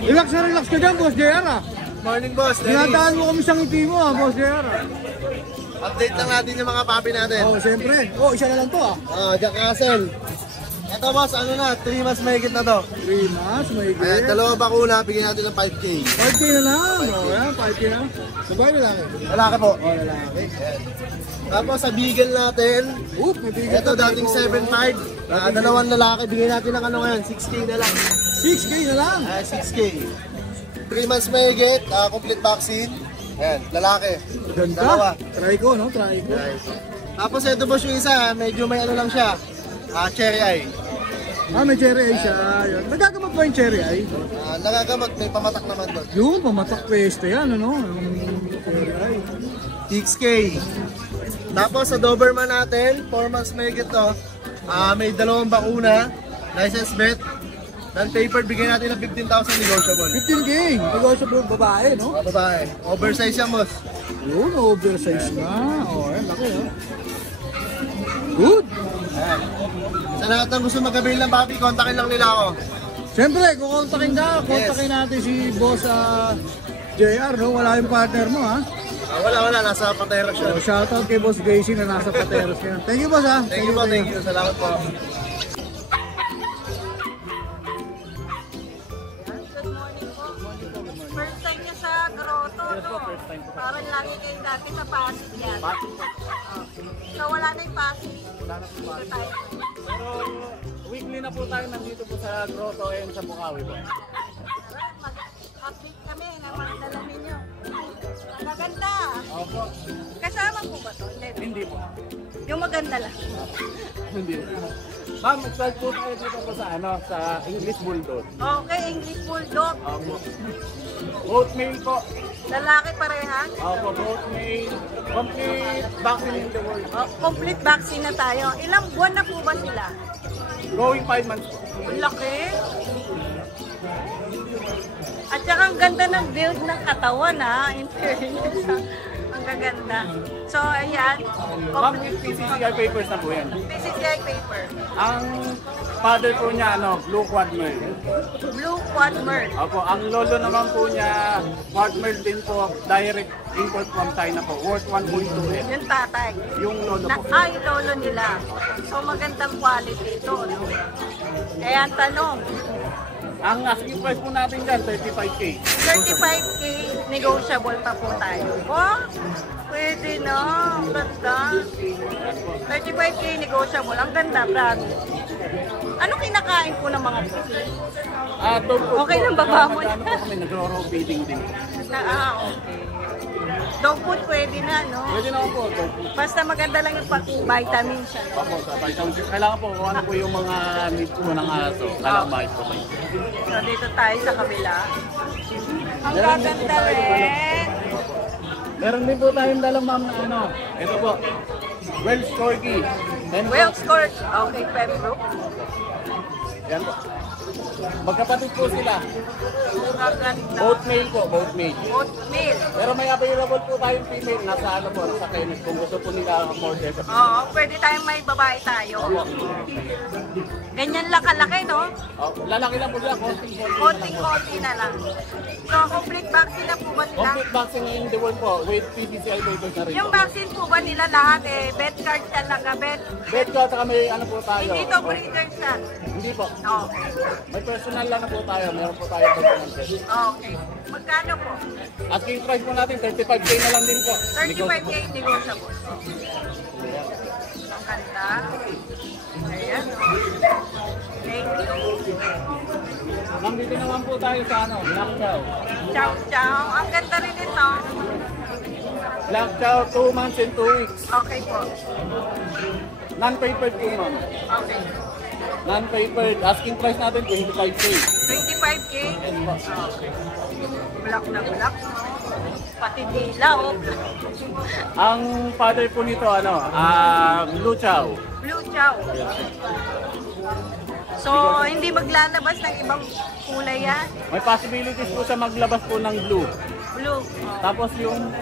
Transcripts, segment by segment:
Relax na relax ka dyan, Boss JR ah. Morning, boss. Tinataan mo kami sa ngiti mo ah, Boss JR ah. Update lang natin yung mga papi natin. Oh, siyempre. Oh, isa na lang to ah. Jack Russell. Ito, boss, ano na, 3 months mahigit na to. 3 months, may Ayan, dalawa bakuna, bigyan natin ng 5K. 5K na lang. Oh, yan, 5K na. Sabay na lang eh. Lalaki po. Oh, lalaki. Tapos sa Beagle natin, May bigay ito dating 7.5. Dalawang lalaki, bigyan natin ng ano ngayon, 6K na lang. 6K na lang. 6K. 3 months mahigit, complete vaccine. Ayan, lalaki. Ganda. Dalawa. Try ko, no? Try ko. Tapos ito, boss, yung isa, medyo may ano lang siya. Cherry eye. May cherry eye siya. Yun. Nagagamot ba yung cherry eye? Nagagamot, may pamatak naman doon. Yung pamatak pwesto yan, ano? Yung cherry eye. 6K. Tapos sa Doberman natin, 4 months mahigit to. May dalawang bakuna, license bet. Dan paper, bigyan natin ng 15,000 negotiable. 15K. Negotiable babae, no? Babae. Oversize yan, boss. Yun, oversize na. Oh, yan, laki, no? Good. Ayan. Sa lahat ng gusto mag-avail ng papi, kontakin lang nila ako. Siyempre, kung kontakin natin si Boss JR, no? Wala yung partner mo, ha? Wala, nasa Pateros siya. So, shoutout kay Boss Gracie na nasa Pateros niya. Thank you, Boss, ha? Thank you po, thank you. Salamat po. First time niya sa grotto, no? Parang lagi kayo dati sa Pasig yan. So wala na yung Pasig. Dito tayo. Pero weekly na po tayo nandito po sa grotto and sa Bukawi po. Mag-update kami ng mga dala ninyo. Maganda. Opo. Kasama po ba ito? Hindi po. Yung maganda lang. Hindi po. Ma'am, mag-start po tayo dito po sa English Bulldog. Okay, English Bulldog. Opo. Both male po. Lalaki pareha. Opo, both male. Complete vaccine in the world. Oh, complete vaccine na tayo. Ilang buwan na po ba sila? Going 5 months po. Ang laki. At saka ang ganda ng build ng katawan, ha? In fairness, ha? Ang gaganda. So, ayan. Ma'am, PCCI papers na po yan. PCCI paper. Ang father po niya, Blue Quad Merle. Blue Quad Merle. Opo, ang lolo naman po niya, Quad Merle din po, direct import from China po, worth 1.2M. Yung tatay. Yung lolo po. Yung lolo nila. So, magandang quality ito, no? Ayan, tanong. Ang asking price po natin dyan, 35K. 35K, negotiable pa po tayo. Oh, pwede na. Ang ganda. 35K, negotiable. Ang ganda, brand. Ano kinakain po ng mga pusi? Dog food Okay po, lang, baba mo ano po kami, nagro-raw feeding din. Okay. Dog food pwede na, no? Pwede naman po, dog food. Basta maganda lang yung vitamins siya. Opo, sa vitamins. Kailangan po kung ano po yung mga needs po ng aso. Kailangan makit po kayo. So, dito tayo sa kabila. Ang gaganda rin. Meron din po tayong dalang ma'am na ito po, Welsh Corgi. Well scored. Okay, Pembroke. Yan po. Magkapatid po sila. Ang gaganda. Both male po, both male. Oatmeal. Pero may available po tayong female, nasa nasa chemist. Kung gusto po nila order sa Oo, pwede tayong may babae tayo. Ganyan lang kalaki, no? lalaki lang po sila, konting-konting. Konting-konti na lang. So, complete vaccine na po ba nila? Complete vaccine in the world po, with PCCI papers na rin Yung po. vaccine po ba nila lahat vet card talaga, vet? Bet ko, saka may ano po tayo. Hindi to breeders na. Hindi po. Okay. May personal lang na po tayo. Meron po tayo personal test. Okay. Magkano po? Asking price po natin, 35K na lang din po. 35K negotiable. Ang ganda. Ayan. Thank you. Nandito naman po tayo sa Black Chow. Chow chow. Ang ganda rin ito. Black Chow, 2 months and 2 weeks. Okay po. Non-papered po, ma'am. Okay. Non-papered. Asking price natin, 25K. 25K? Okay. Black na black, no? Pati dila, oh. Ang father po nito, Blue Chow. Blue chow. So, hindi maglalabas ng ibang kulay yan? May possibilities po siya maglabas po ng blue. Blue. Tapos yung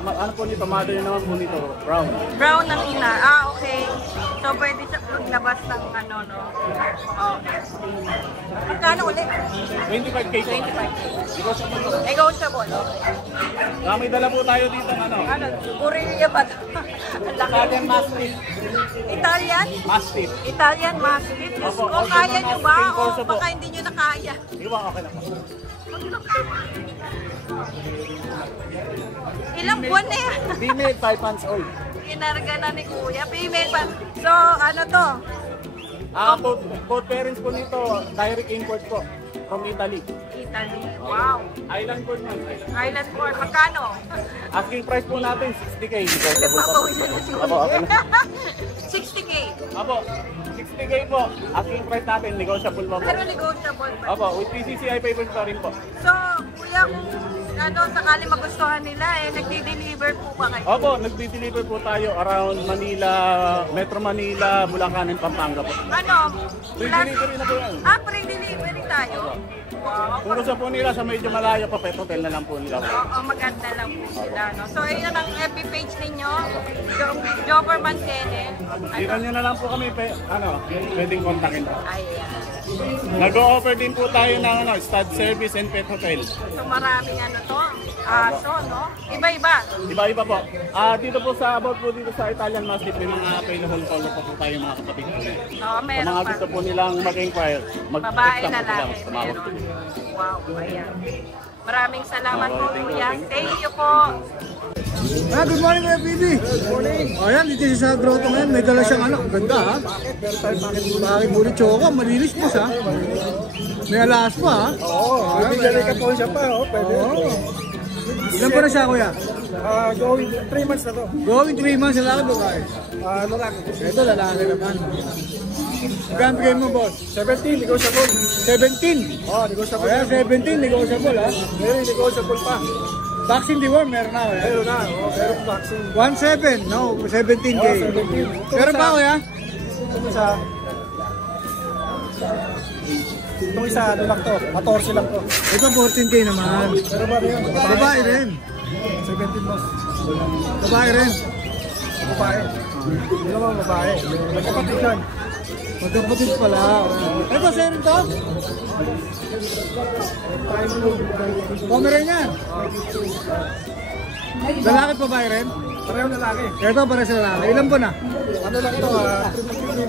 ano po nito, mother naman po nito, brown. Brown ng ina. Okay. So, pwede siya maglabas ng ano, no? Okay. Magkano ulit? 25K po. 25K. Negotiable po. Negotiable. May dala po tayo dito ng ano. Ano? Uriya ba? Ang laki. Italian Mastiff. Italian? Mastiff. Italian Mastiff. Diyos Opo, ko, kaya nyo ba? Pink O Corso po. baka hindi nyo na kaya? Iwan, okay na po. Ilang buwan na yan? Female, 5 months old. Kinarga na ni Kuya. Female pa. So, ano to? Both parents po nito, direct import po. From Italy. Italy. Wow. Island corn man. Island corn. Magkano? Asking price po natin, 60K. Negotiable po. Nagpapawisan na si Apo, okay Kuya. na. 60K. Apo, 60K po. Asking price natin, negotiable po. Pero negotiable pa. Apo, with PCCI papers pa rin po. So, Kuya, kung ano, sakali magustuhan nila, nagdi-deliver po ba kayo? Opo, nagdi-deliver po tayo around Manila, Metro Manila, Bulacan, and Pampanga po. Ano? Free delivery na po yan. Free delivery tayo? Wow. Kung gusto po nila sa medyo malayo pa, pet hotel na lang po nila. Oo, maganda lang po sila. No? So, ayun ang FB page ninyo, Jobber Mantene. Tiran nyo na lang po kami, pwedeng kontakin. Ayan. Nag-o-offer din po tayo ng stud service and pet hotel. So, maraming ano to, aso, no? Iba-iba. Iba-iba po. Dito po sa about po dito sa Italian Mastiff, may mga available follow pa po tayo mga kapatid po. Oo, Sa meron mga pa. gusto po nilang mag-inquire, Babae mag-text na lang po lang. sila, tumawag po. Wow, ayan. Maraming salamat po, Kuya. Thank you po. Good morning Kuya Bibi. Good morning. Ayan, dito siya sa grotto ngayon. May dala siyang anak. Ganda ha. Bakit bulit choco. Malinis po siya. May alas pa ha. Oo, bibigyan ka po siya pa, pwede. Ilan pa na siya Kuya? Going 3 months na to. Going 3 months lalaki babae. Lalaki. Ito lalaki naman. Magkano bigay mo boss? 17, negotiable. 17. Negotiable. Ayan, 17 negotiable ha. Very negotiable pa. Vaccine deworm meron na Kuya. Meron na, meron vaccine. 1.7, no? 17K. Meron pa Kuya? Itong isa, ano lang to, 14 lang to. Ito 14K naman. Pero ba rin? Babae rin. 17 months. Babae rin. Babae. Hindi naman babae. Magkapatid yan. Magkapatid pala. Ito, sir rin to? Pomeranian yan. Lalaki at babae rin? Parehong lalaki. Ito para sa lalaki. Ilan po na? Ano lang ito,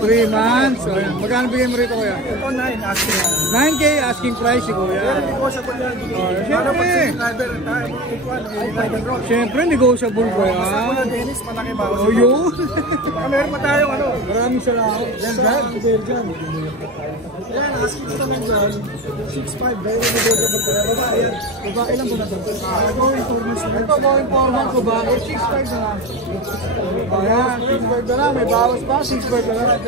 3 months. So, ayan. Magkano bigay mo rito kuya? ito 9, asking. 9K asking price si Pero kuya. negotiable yan. Siyempre. Ano pag si driver, tayo, driver roll. Siyempre, negotiable ko Sa yan. muna, Dennis, malaki ba? Oh, yun. Meron pa tayong ano. Maraming salamat. Yan, dyan. Yan, asking ito naman dyan. 6'5", very negotiable ko. Babae yan. Babae lang po na ito. Going 4 months na. Ito, going 4 months ko ba? 6.5 na lang. Ayan, 6.5 na lang. May bawas pa, 6.5 na lang.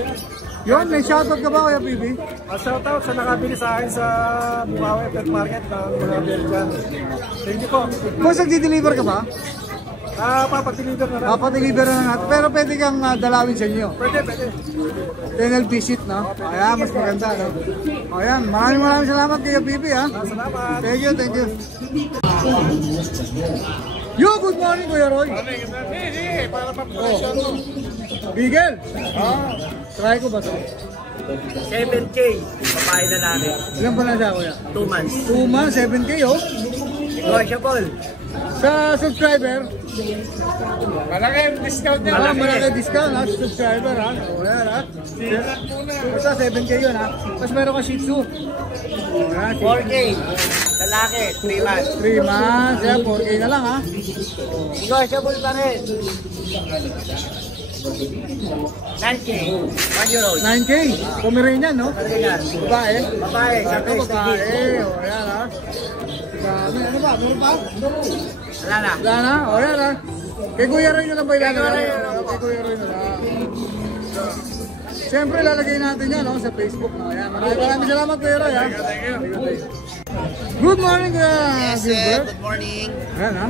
Yun, may shoutout ka ba Kuya Bibi? Shoutout sa nakabili sa akin sa Bukawi Pet Market ng mga Belgian. Thank you po. Boss, nagdi-deliver ka ba? Papadeliver na lang. Papadeliver na natin. Pero pwede kang dalawin sa inyo. Pwede, pwede. Tunnel visit, no? Ayan, mas maganda, no? Ayan, maraming salamat Kuya Bibi, ha? Salamat. Thank you, thank you. Yo, good morning Kuya Roy. Para Oh. Bigel. Try ko ba ito? 7K, babae lalaki, Ilan pa na siya Kuya? 2 months. 2 months, 7K, oh. Negotiable. Sa subscriber, Malaki discount niya. malaki discount ha, sa subscriber ha. O yan ha. Basta 7K yun ha. Tapos meron ka Shih Tzu. O yan, 4K, lalaki, 3 months. 3 months, yan, 4K na lang ha. Negotiable pa rin. 9K, 1 euro. 9K, Pomeranian no? Ayan. Babae. Babae, Ito babae, o yan ha. Dami, ano ba? Meron pa? Wala na. Wala na? O yan ha. Kay Kuya Roy na lang ba ilalagay? Kay Kuya Roy na lang. Kay Kuya Roy na lang. Siyempre lalagay natin yan no, sa Facebook. No? Ayan. Maraming salamat Kuya Roy ha. Thank you. Good morning Kuya Gilbert. Good morning. Ayan ha.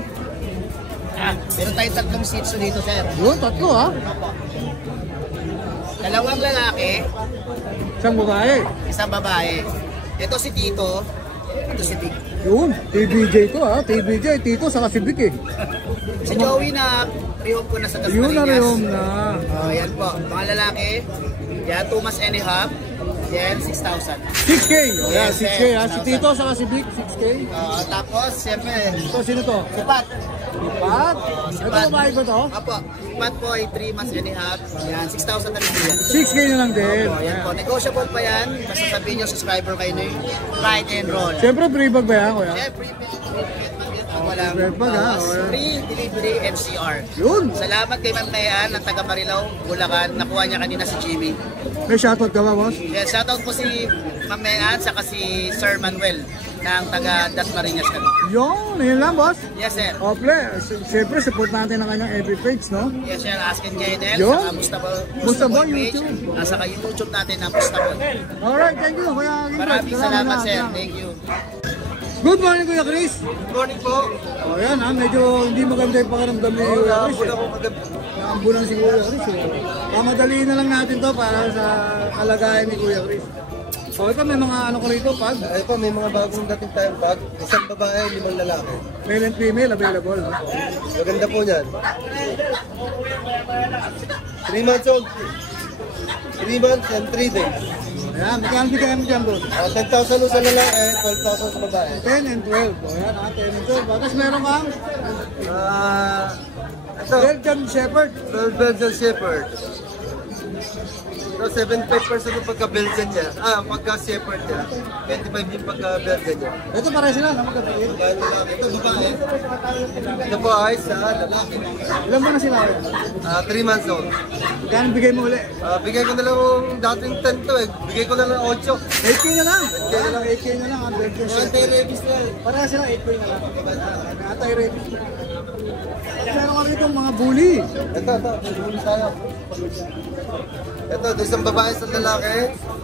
Meron tayong 3 Shih Tzu dito, sir. Yun, tatlo ha. Dalawang lalaki, Isang babae. isang babae. Ito si Tito, ito si Big. Yun, TBJ to ha. TBJ, Tito sa Kasibik eh. Si Joey na rehome ko na sa Yun na Dasmariñas. rin na. Yan po. Mga lalaki, yan 2 months and a half. Yan 6,000. 6K. Ayan, Yes, 6K ha. Si 6,000. Tito sa Kasibik, 6K. Tapos, siyempre, Ito, sino to? si Pat. Pat. Si Ito Pat. babae ba to? Apo, si Pat po ay 3 months and a half. Yan, 6,000 na rin po yan. 6K na lang din. Opo, yan po. Negotiable pa yan. Basta sabihin nyo, subscriber kayo ni Ride and Roll. Siyempre, free bag ba yan, kuya? Siyempre, walang Free bag, ha? free delivery MCR. Yun. Salamat kay Ma'am Mayan ng taga Marilao, Bulacan. Nakuha niya kanina si Jimmy. May shoutout ka ba, boss? Yes, shoutout po si Ma'am Mayan saka si Sir Manuel ng taga Dasmariñas kami. Yun lang, boss. Yes, sir. Ople, siyempre, support natin ang kanyang FB page, no? Yes, sir. Askin KNL. Yun. Saka Mustabo, page. YouTube. Saka yung YouTube natin na Mustabo. Alright, thank you, kuya. Maraming salamat, sir. Thank you. Good morning, Kuya Chris. Good morning po. O yan ha, medyo hindi maganda yung pakiramdam ni Kuya Chris. Naambulan si Kuya Chris. Pamadaliin na lang natin to para sa kalagayan ni Kuya Chris. O ito may mga ano ko rito, pag Ay po, may mga bagong dating tayong bag. Isang babae, 5 lalaki. male and female available. No? Maganda po niyan. 3 months old. 3 months and 3 days. Ayan, magkano bigyan mo dyan doon? 10,000 sa lalaki, 12,000 sa babae. 10 and 12. O yan ha, 10 and 12. Tapos meron kang Ito, Belgian Shepherd. Belgian Shepherd. Ito, 75% yung pagka-Belgian niya. Pagka-Shepherd niya. 25 yung pagka-Belgian niya. Ito pare sila, nakapagkapit. Babae lalaki. Ito, babae. Ito po ay sa lalaki. Ilan mo na sila? 3 months old. Magkano bigay mo ulit? Bigay ko na lang yung dating 10 to eh. Bigay ko na lang 8. 8K na lang. 8K na lang ang Belgian Shepherd. Anti-rabies na yan. Para sila 8K na lang. Anti-rabies. Meron kami itong mga bully. Ito. Bully tayo. Ito isang babae sa lalaki.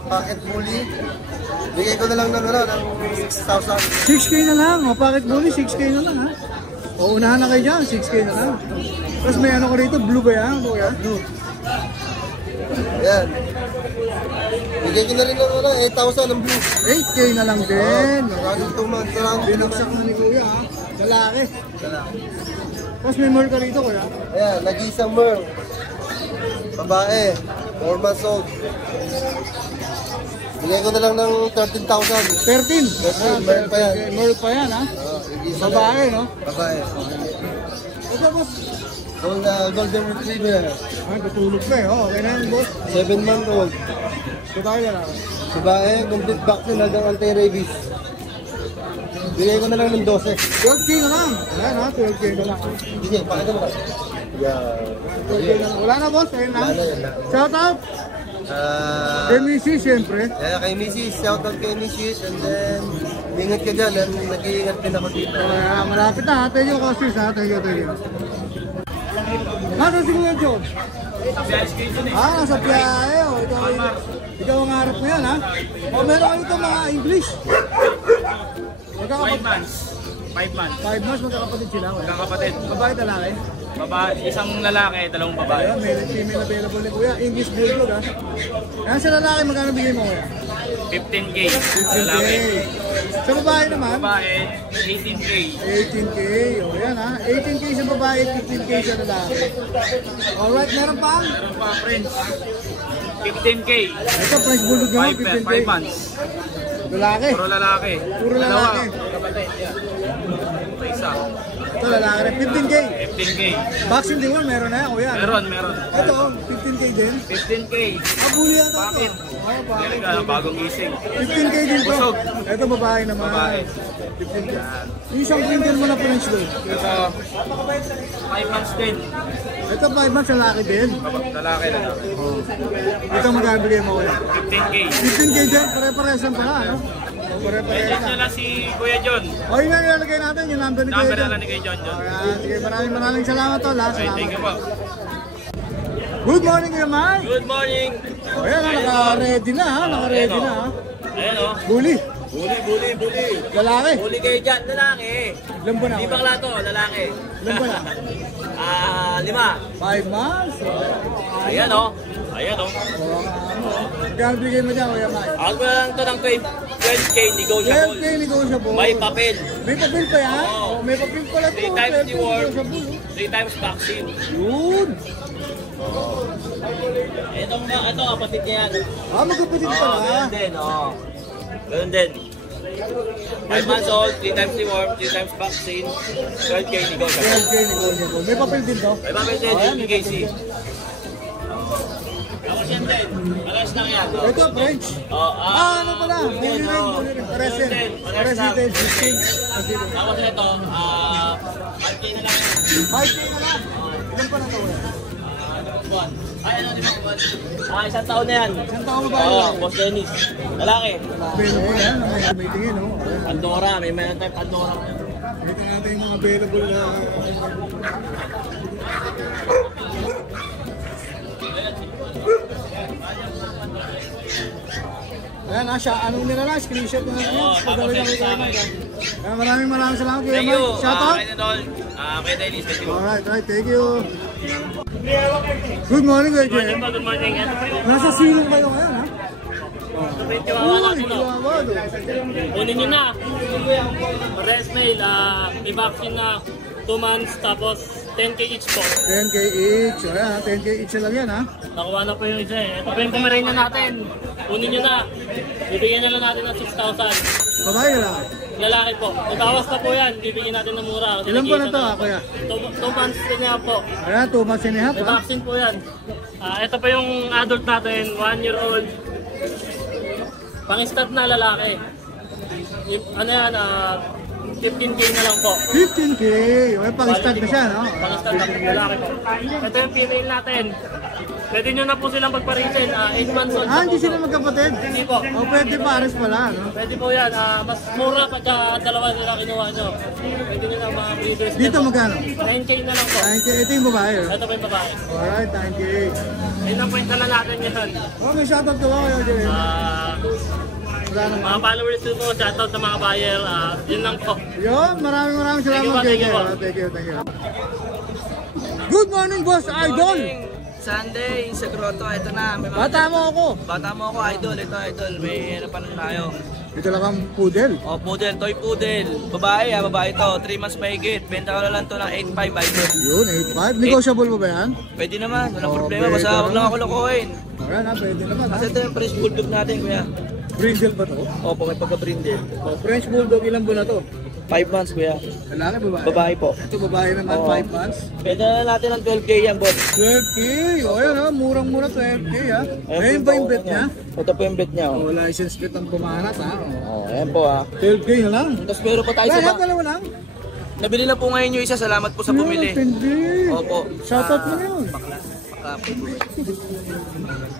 Pocket bully. Bigay ko na lang ng 6,000. 6K na lang. O, packet bully, 6K na lang ha. O, unahan na kayo dyan, 6K na lang. Tapos may ano ko rito, blue ba yan? Kuya? Blue. Ayan. Bigay ko na rin ng 8,000 ng blue. 8K na lang din. Maraming 2 months na lang. Binagsak na ni Kuya ha. Lalaki. Tapos may more ka rito, Kuya. Ayan, nag-isang merl. Babae. 4 months old. Bigay ko na lang ng 13,000. 13. meron pa yan. More pa yan ha. Babae, no? Babae. Ito, boss. Golden Retriever. Ay, patulog na eh. Oh, okay na yan, boss. 7 month old. Babae lalaki. Babae, complete vaccine hanggang anti-rabies. Bigay ko na lang ng 12. 12K na lang. Ayan ha, 12K na lang. Sige, pakita mo ka. Yeah. 12K na lang. Wala na, boss. Ayun na. Wala na. Shout out. Kay Missy, siyempre. Kay Mrs. Shout out kay Mrs. And then, ingat ka dyan. Nag-iingat din ako dito. Malapit na. Thank you, Costis ha. Thank you. Nasaan si Kuya John? Nasa biyahe. Ikaw ang harap mo yan ha. O, meron kayo ito mga English. 5 months. 5 months. 5 months, magkakapatid sila. Magkakapatid. Babae, lalaki. Isang lalaki, 2 babae. Ayan, male and female available ni Kuya. English Bulldog ha. Ayan sa lalaki, magkano bigay mo Kuya? 15K. 15K. Lalaki. Sa babae naman? Babae, 18K. 18K. O yan ha. 18K sa babae, 15K sa lalaki. Alright, meron pa? Meron pa, Prince. 15K. Ito, French Bulldog naman, 15K. 5 months. Lalaki. Puro lalaki. Puro lalaki. Kapatid, yan. Ito isa. Ito, lalaki rin. 15K. 15K. Vaccine din mo, meron na yan. Kuya. Meron. Ito, 15K din. 15K. Abuli yan ito. Bakit? Oo, bakit? Yan, bagong gising. 15K din to. Busog. Ito, babae naman. Babae. 15K. Yung isang printer mo na French doon. Ito, 5 months din. Ito, 5 months, lalaki din. Lalaki. Ito, magkabigay mo kuya. 15K. 15K din, pare-pares lang pala, ano? Pare-pares Message lang. nyo lang si Kuya John. O, yun na nilalagay natin, yung number ni Kuya Number na John. lang ni Kuya John. Ayan, sige, maraming salamat to, Okay, salamat. thank you po. Good morning, Kuya Mike. Good morning. O, yan, naka-ready na, ha? Naka-ready na, ha? Ayan o. Bully. Buli. Lalaki. Huli kayo dyan, lalaki. Ilan ba na? Di bakla to, lalaki. Ilan ba na? 5. 5 months. Ayan o. Ayan o. Magkano bigay mo dyan, Kuya Mike? Ako na lang to ng 12K negotiable. 12K negotiable. May papel. May papel pa yan? Oo. Oh, may papel pala to. 3 times 12K reward, negotiable. 3 times vaccine. Yun. Ito kapatid niya yan. Magkapatid Oo, pala. ganun din. Ganun din. 5 months old, 3 times reward, 3 times vaccine, 12K negotiable. 12K negotiable. May papel din to. May papel din, yung BKC. Tapos yan din, pares lang yan. Ito, French. Ano pala? Bully rin. Present. President. Tapos ito, 5K na lang. 5K na lang. Ilan pa na to? Ay, ano, di ba kuwan? Isang taon na yan. Isang taon ba Oo, yan? Boss Dennis. Lalaki. Pwede po yan. May tingin, no? Pandora, may meron tayong Pandora. Ito natin yung mga available na... Ayan, siya, anong nila na, screenshot na natin. Padala niya kay Mike. Maraming salamat kay Thank Mike. you. Shout out. Kay Dennis, thank you. Alright, thank you. Good morning, Kuya Jay. Good morning. Nasa silong kayo ngayon, ha? Chihuahua Uy, chihuahua, do. Kunin nyo na. Rest mail, may vaccine na 2 months tapos 10K each po. 10K each. Ayan, 10K each lang yan, ha? Nakuha na po yung isa eh. Ito po yung Pomeranian natin. Kunin nyo na. Bibigyan na lang natin ng 6,000. Babae na lang. Lalaki po. Ibawas na po yan. Bibigyan natin ng mura. Ilan po na to, Kuya? 2 months din niya po. Ayan, 2 months and a half, May ha? vaccine po yan. Ito po yung adult natin. 1-year-old. Pang-start na lalaki. Ano yan, 15K na lang po. 15K. May pang-start na siya, no? Pang-start na lalaki po. Ito yung female natin. Pwede nyo na po silang magpa-resell. 8 months old. Hindi sila magkapatid? Hindi po. O pwede pares pala, no? Pwede po yan. Mas mura pagka dalawa nila kinuha nyo. Pwede nyo na mga breeders. Dito magkano? 9K na lang po. 9K. Ito yung babae, oh. Ito po yung babae. Alright, 9K. Ayun ang point na lang natin yan. Oh, may shoutout ka ba, Kuya Jay? Wala naman. Mga followers po, shoutout sa mga buyer. Yun lang po. Yun, maraming salamat, Kuya Jay. Thank you. Good morning, Boss Idol! Sunday sa grotto, ito na. May mga Bata mo ako. bata mo ako, idol. Ito, idol. May ano pa lang tayo. Ito lang ang poodle. O, poodle, toy poodle. Babae, babae to. 3 months mahigit. Benta ko na lang to ng 8.5, idol. Yun, 8.5. Negotiable mo ba yan? Pwede naman, walang problema. pwede Basta huwag lang naman. ako lokohin. Ayan, pwede naman, ha? Kasi ito yung French Bulldog natin, kuya. Brindle ba to? Opo, may pagka-brindle. Oh, French Bulldog, ilang buwan na to? 5 months, kuya. Lalaki, babae? Babae po. Ito, babae naman, Oo. 5 months. Benta na natin ng 12K yan, boss. 12K. O, ayan, ha? Murang-mura 12K, ha? Ayun ba yung bet niya? Ito po yung bet niya, O, oh. license bet ang pumanas, ha? Oh, ayan po, ah. 12K na lang. Tapos meron pa tayo sa Kaya dalawa lang? Nabili na po ngayon yung isa. Salamat po sa bumili. Pindi. Opo. Shoutout mo na yun.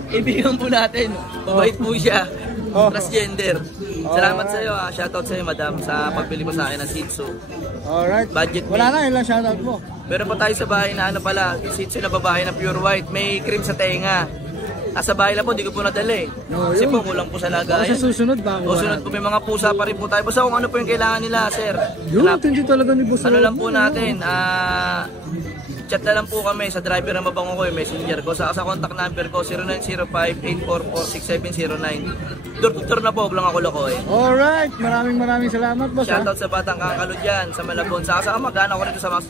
Ibigan po natin. Mabait po siya. Oh. Transgender. Salamat sa iyo. Shoutout sa iyo, madam, sa pagbili mo sa akin ng Shih Tzu. Alright. Budget Wala meal. na, ilang shoutout mo. Meron pa tayo sa bahay na ano pala, Shih Tzu na babae na pure white. May cream sa tenga. Nasa bahay lang po, di ko po nadala eh. No, Kasi yun. po, kulang po sa Baka lagayan. sa susunod ba? O sunod po, may mga pusa pa rin po tayo. Basta kung ano po yung kailangan nila, sir. Yun, Hanap. hindi talaga ni Boss. Ano lang po natin, chat na lang po kami sa driver na mabango ko yung messenger ko. Sa contact number ko, 0905-844-6709. Door to door na po, huwag lang ako lokohin. Alright, maraming salamat, Boss. ha? Shoutout sa Batang Kakalo dyan, sa Malabon. Sa mag-anak ko rito sa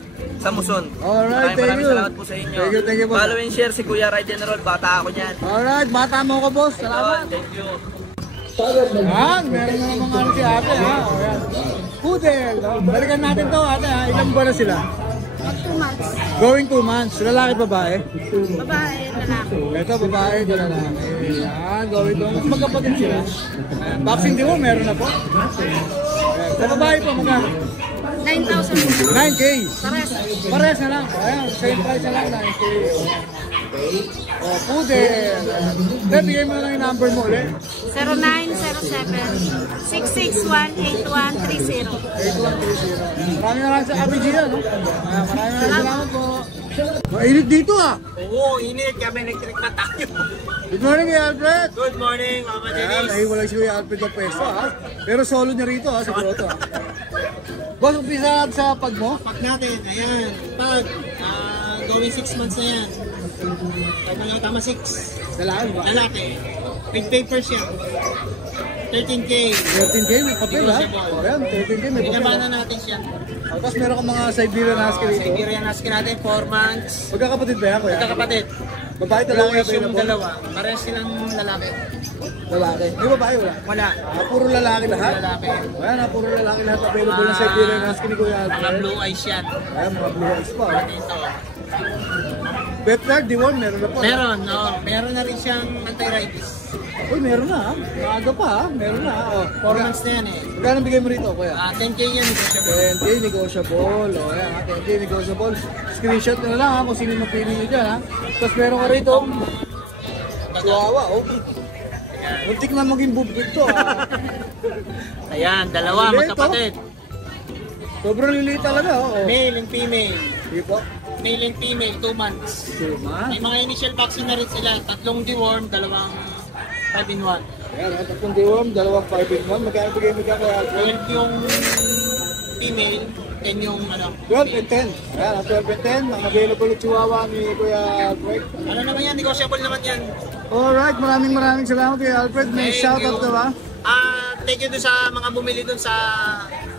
Muson. Alright, Maraming thank you. salamat po sa inyo. Thank you, Boss. Follow and share si Kuya Ray General, bata ako niyan. Alright, bata mo ko, Boss. Salamat. Thank you. Yan, meron na namang ano si ate, ha? O, yan. Poodle. Balikan natin to, ate, ha? Ilang buwan na sila? 2 months. Going 2 months. Lalaki, babae? Babae, lalaki. Ito, babae, ito lalaki. Yan, going 2 months. Magkapatid sila. Ayan. Vaccine di mo, meron na po. Ayan. Sa babae po, magkano? 9,000. 9K. Pares. Pares na lang. Ayan, same price na lang, 9K. Oh, poodle. Then, bigay mo na lang yung number mo ulit. 0907-661-8130. 8130. Maraming sa RBG yan, no? Maraming salamat po. Mainit dito, ah. Oo, init. Kami electric na tayo. Good morning, Kuya Alfred. Good morning, Mama Ayan, Denise. nahiwalay si Kuya Alfred ng pwesto, ha? Pero solo niya rito, ha, sa grotto, ha? Boss, umpisa natin sa pag mo. Pack natin, ayan. Pag, going 6 months na yan. Tama 6. Lalaki ba? Lalaki. With papers yan. 13K. 13K, may papel ha? O yan, 13K, may papel. Binabanan natin siya. O, tapos meron kang mga Siberian Husky dito. Siberian Husky natin, 4 months. Magkakapatid ba yan, kuya? Magkakapatid. Babae talaga Blue eyes yung available? dalawa. Parehas silang lalaki. Lalaki. May babae wala? Wala. Puro lalaki lahat? Lalaki. Ayan, puro lalaki lahat available na Siberian Husky ni Kuya Mga Alfred. blue eyes yan. Ayan, mga blue eyes pa. Oh. Dito. Betcard, D1, meron na po. Meron, no? Meron na rin siyang anti-rabies. Uy, meron na ha. Maaga pa ha. Meron na ha. Oh. 4 months na yan eh. Magkano bigay mo rito, kuya? 10K yan. 10K negotiable. O, ayan ha. 10K negotiable. Screenshot nyo na lang ha kung sino mapili nyo dyan ha. Tapos meron ka rito. Chihuahua, oh. Muntik na maging bubit to ha. Ayan, dalawa, Lito. magkapatid. Sobrang liliit talaga, oh. Male and female. Sige po. Male and female, 2 months. Suma. May mga initial vaccine na rin sila. 3 deworm, 2 5-in-1. Ayan ha. 3 deworm, 2 5-in-1. Magkano bigay mo dyan, kuya Alfred? 12 yung female, 10 yung ano. 12 and 10. Ayan ha. 12 and 10. Ang available na Chihuahua ni Kuya Alfred. Ano naman yan, negotiable naman yan. Alright, maraming salamat Kuya Alfred. May Thank shoutout you. ka ba? Thank you dun sa mga bumili dun sa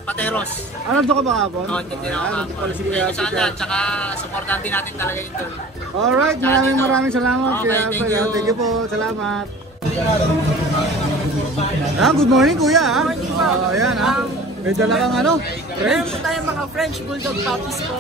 Pateros. Ano to ka ba kapon? Hindi na Ayan, ito pala si Kuya Thank you Alfred. sana, tsaka supportan din natin talaga yun dun. Alright, maraming salamat Okay, Kuya thank Alfred. you. Thank you po, salamat. Good morning Kuya. Ayan ha. May dala kang ano? Meron po tayong mga French Bulldog puppies po.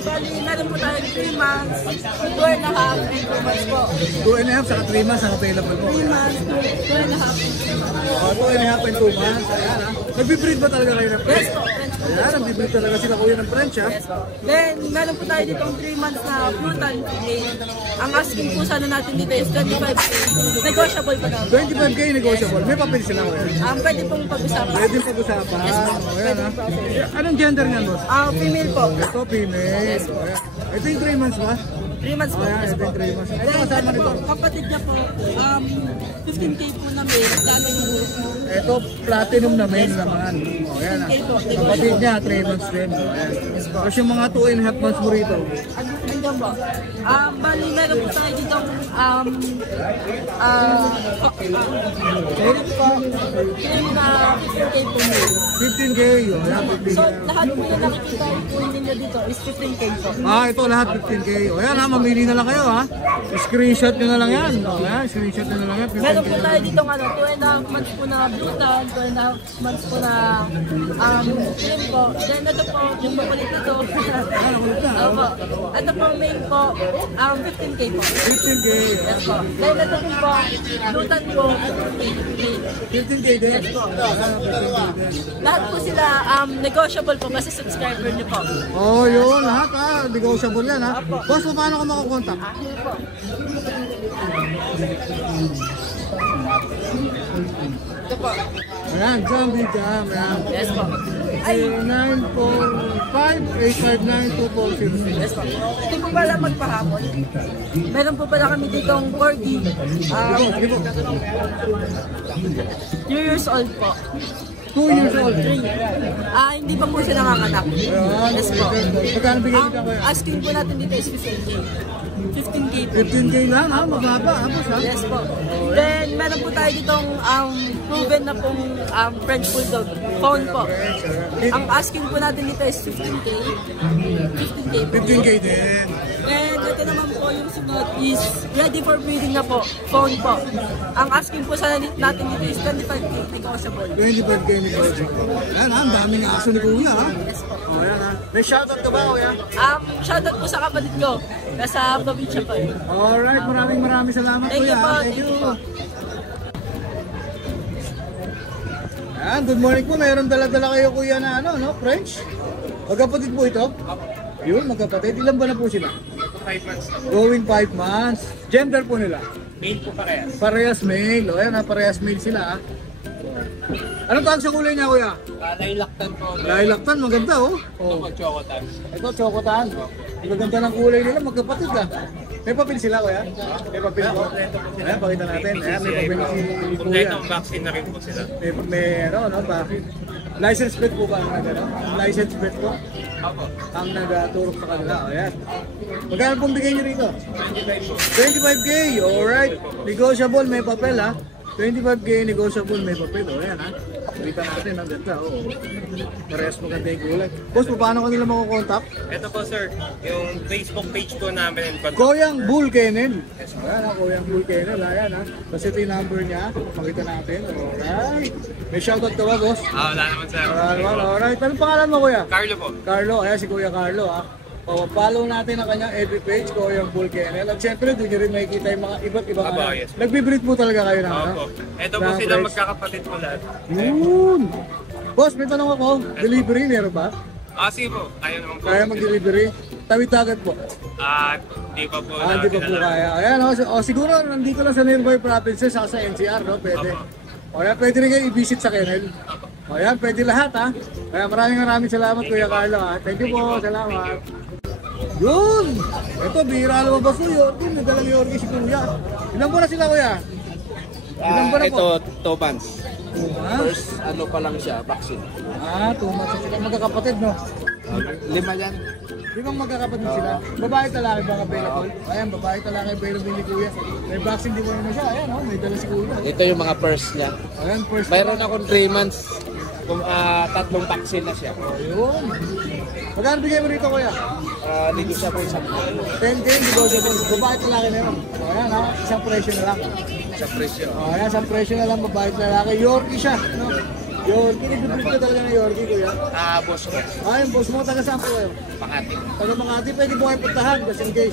Bali, meron po tayong 3 months, 2 and a half, and 2 months po. 2 and a half, saka 3 months ang available po. 3 months, 2 and a half, and 2 months. 2 and a half and 2 months. Ayan ha. Nagbe-breed ba talaga kayo ng French? Yes po, French po. Ayan, nagbe-breed talaga sila Kuya ng French ha. Yes po. Then, meron po tayo dito 3 months na brutal female. Ang asking po sana natin dito is 25K. Negotiable pa naman. 25K negotiable. May papel sila Kuya. Pwede pong pag-usapan. Pwede pag-usapan. Yes po. Ayan ha. Anong gender niyan boss? Female po. Ito, female. Ayan. Ito yung 3 months ba? 3 months po. Ayan, Yes ito po. yung 3 months. Ito Then, kasama nito. kapatid niya po, 15K po na male. Dami po. Ito, platinum na male naman. O, ayan ha. 15K po. Kapatid niya, 3 months din. O, ayan. Tapos yung mga 2 and a half months mo rito. Hanggang po. Bali, meron po tayo dito yung 15K po male. 15K. O, ayan, 15K. So, lahat po na nakikita po ninyo dito is 15K po. Ito lahat 15K. O, ayan ha, mamili na lang kayo ha. Screenshot nyo na lang yan. O, ayan, screenshot nyo na lang yan. 15K. Meron po tayo dito 2 and a half months po na blue tan, 2 and a half months po na cream po. Then ito po, yung makulit na to. Opo. Ito po main po, 15K po. 15K. Yes po. Then ito po, blue tan po, 15K din. Yes po. Ayan, 15K din. Lahat po sila negotiable po kasi subscriber niyo po. Oh, yun, lahat ha. Negotiable yan ha. Boss, paano ka makakontak? Ito po. Ayan, jam, di jam. Ayan. Yes po. Ay, 0945-859-2406. yes po. Hindi po pala magpahabol. Meron po pala kami ditong 40. 2 years old po. 2 years old. Hindi pa po siya nanganganak. Ayan, Yes po. magkano bigay kita kuya? Asking po natin dito is 15K. 15K po. 15K lang ha, mababa ha, boss ha? Yes po. Then, meron po tayo ditong proven na pong French Bulldog. Phone po. Ang asking po natin dito is 15K. 15K po. 15K din. And ito naman po yung sunod is ready for breeding na po. Phone po. Ang asking po sana natin dito is 25K negotiable. 25K ni Kuya. Ayan ha, ang daming aso ni Kuya ha. O, ayan ha. May shoutout ka ba Kuya? Shoutout po sa kapatid ko. Nasa probinsya po. Alright, maraming salamat Thank you Kuya. po. Thank Thank you. you po. Ayan, good morning po. Mayroon dala-dala kayo Kuya na ano, no? French? Magkapatid po ito? Yun, magkapatid. Ilan ba na po sila? 5 months. Going 5 months. Gender po nila? Main po parehas. Parehas male. O ayan ha, parehas male sila ha. Anong tawag sa kulay niya Kuya? Lailaktan po. Lailaktan, maganda oh. Ito mag-chocotan. Ito, chokotan. Maganda ng kulay nila, magkapatid ah. May papel sila Kuya? May papel po. Ayan, pakita natin. Ayan, may papel si Kuya. Kompletong vaccine na rin po sila. Meron, no? Bakit? License plate po ba ang nagano? License plate po? Opo. Ang nagturok sa kanila. Ayan. Magkano pong bigay nyo rito? 25K, alright. Negotiable, may papel ha. 25K negotiable, may papel. O yan ha. Kita natin, ang ganda. O. Parehas maganda yung kulay. Boss, paano ka nila makukontakt? Ito po sir, yung Facebook page po namin and contact. Koyang Bull Kennel. Ayan ha, Koyang Bull Kennel. Ayan ha. Kasi ito yung number niya. Makita natin. Alright. May shoutout ka ba, boss? Wala naman sir. Alright. Anong pangalan mo, kuya? Carlo po. Carlo. Ayan si Kuya Carlo ha. O, follow natin ang kanyang FB page, Koyang Bull Kennel. At syempre, doon nyo rin makikita yung mga iba't ibang yes. Nagbe-breed po talaga kayo na, ano? Opo. Ito po sila magkakapatid po lahat. Yun. Boss, may tanong ako. Delivery, meron ba? Sige po. Ayaw naman po. Kaya mag-delivery? Tawid-agad po. Di pa po. Hindi pa po kaya. Ayan, siguro nandito lang sa nearby provinces, sa NCR, no? Pwede. O yan, pwede rin kayo i-visit sa kennel. O yan, pwede lahat ha. Kaya maraming salamat Kuya Carlo ha. Thank you po, salamat. Yun! Ito, bihira lumabas ko yun. Nadalang Yorkie si Kuya. Ilan po na sila Kuya? Ilan po na po? Ito, 2 months. First, Ano pa lang siya, vaccine. 2 months sila. Magkakapatid no? 5 yan. Di bang magkakapatid sila? Babae talaki bang available? Ayan, babae talaki available ni Kuya. May vaccine di mo naman siya. Ayan, may dala si Kuya. Ito yung mga first niya. Ayan, first. Mayroon akong 3 months. 3 vaccine na siya. Ayun. Magkano bigay mo rito Kuya? Dito siya po sa 10K, negotiable. Babae talaki na yun. Ayan ha, isang presyo na lang. presyo. Ayan, isang presyo na lang, babae talaki. Yorkie siya, no? Yorkie, nag-breed ka talaga ng Yorkie, Kuya. Boss ko. Yung boss mo, taga saan po kayo? Makati. Taga Makati, pwede po kayo puntahan, just in case.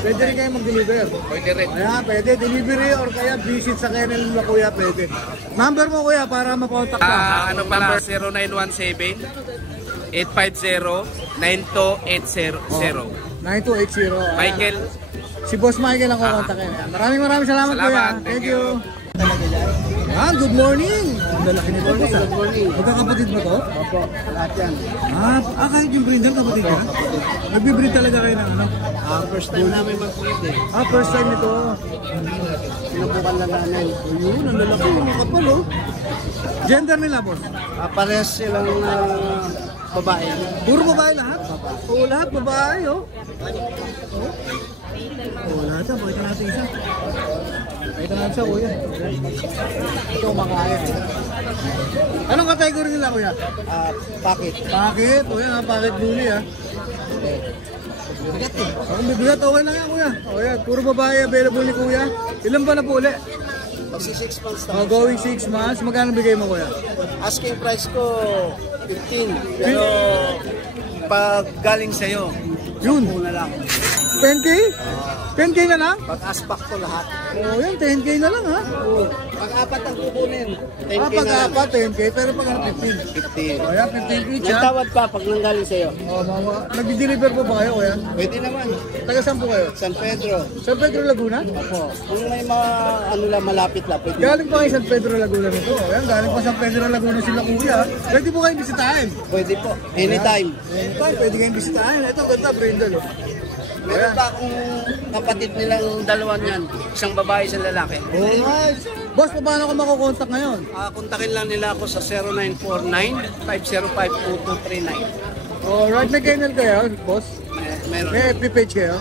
Pwede rin kayo mag-deliver. Pwede rin. Ayan, pwede. Delivery or kaya visit sa kennel nila, Kuya, pwede. Number mo, Kuya, para makontak ka. Ano pala? 0917-850-9280. 9280. Michael. Si Boss Michael ang kukontakin. Maraming salamat, Kuya. Thank you. Good morning. Ang lalaki nito, Boss. Good morning. Magkakapatid ba to? Opo, lahat yan. Kahit yung breeder, kapatid ka? Nagbe-breed talaga kayo ng ano? First time namin mag-breed eh. First time nito. Sinubukan lang namin. Ayun, ang lalaki. Kapal, oh. Gender nila, Boss? Parehas silang babae. Puro babae lahat? Oo, lahat babae, oh. Lahat siya. Pakita natin isa. Pakita natin siya, Kuya. Ito, makain. Anong category nila, Kuya? Packet. Packet. O yan, packet bully, ha. Bigat eh. Kung bibigat, okay lang yan, Kuya. O yan, puro babae available ni Kuya. Ilan ba na po ulit? Magsi 6 months na. Going 6 months. Magkano bigay mo, Kuya? Asking price ko 15. Pero pag galing sa'yo, Yun. na lang. 10K? 10K na lang? Pag-aspak ko lahat. O yan, 10K na lang, ha? Pag-apat ang kukunin. 10K Pag na lang. apat, 10K. Pero pag 15. 15. O yan, 15 each, ha? Nagtawad pa pag nanggaling sa'yo. Nag-deliver po ba kayo, Kuya? Pwede naman. Taga saan po kayo? San Pedro. San Pedro Laguna? Opo. Kung may mga ano lang malapit lang, pwede. Galing pa kayo San Pedro Laguna nito. Ayan, galing pa San Pedro Laguna sila Kuya. Pwede po kayong bisitahin. Pwede po. Anytime. Anytime, pwede kayong bisitahin. Ito, ganda, Brindle. Oh. Meron pa akong kapatid nilang dalawa niyan. Isang babae, isang lalaki. Alright. Boss, paano ko makukontak ngayon? Kontakin lang nila ako sa 0949-505-2239. Alright, may kennel kayo, boss? Meron. May FB page kayo?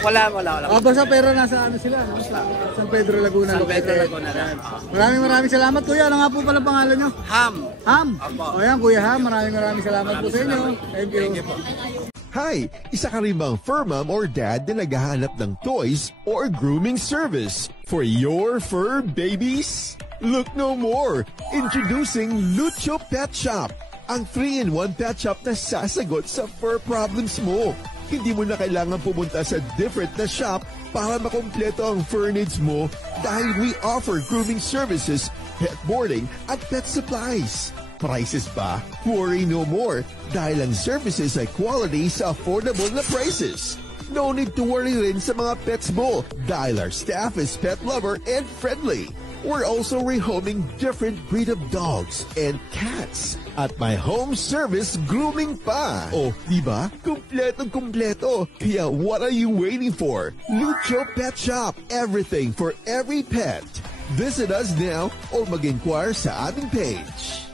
Wala. Basta pero nasa ano sila, no? San Pedro Laguna. San Pedro Laguna lang. Maraming salamat, Kuya. Ano nga po pala pangalan nyo? Ham. O yan, Kuya Ham. Maraming salamat po sa inyo. Thank you. Hi! Isa ka rin bang fur mom or dad na naghahanap ng toys or grooming service for your fur babies? Look no more! Introducing Lucho Pet Shop, ang 3-in-1 pet shop na sasagot sa fur problems mo. Hindi mo na kailangan pumunta sa different na shop para makumpleto ang fur needs mo dahil we offer grooming services, pet boarding, at pet supplies. Prices ba? Worry no more dahil ang services ay quality sa affordable na prices. No need to worry rin sa mga pets mo dahil our staff is pet lover and friendly. We're also rehoming different breed of dogs and cats at my home service grooming pa. Oh, diba? Kumpletong-kumpleto. Kaya what are you waiting for? Lucho Pet Shop. Everything for every pet. Visit us now or mag-inquire sa aming page.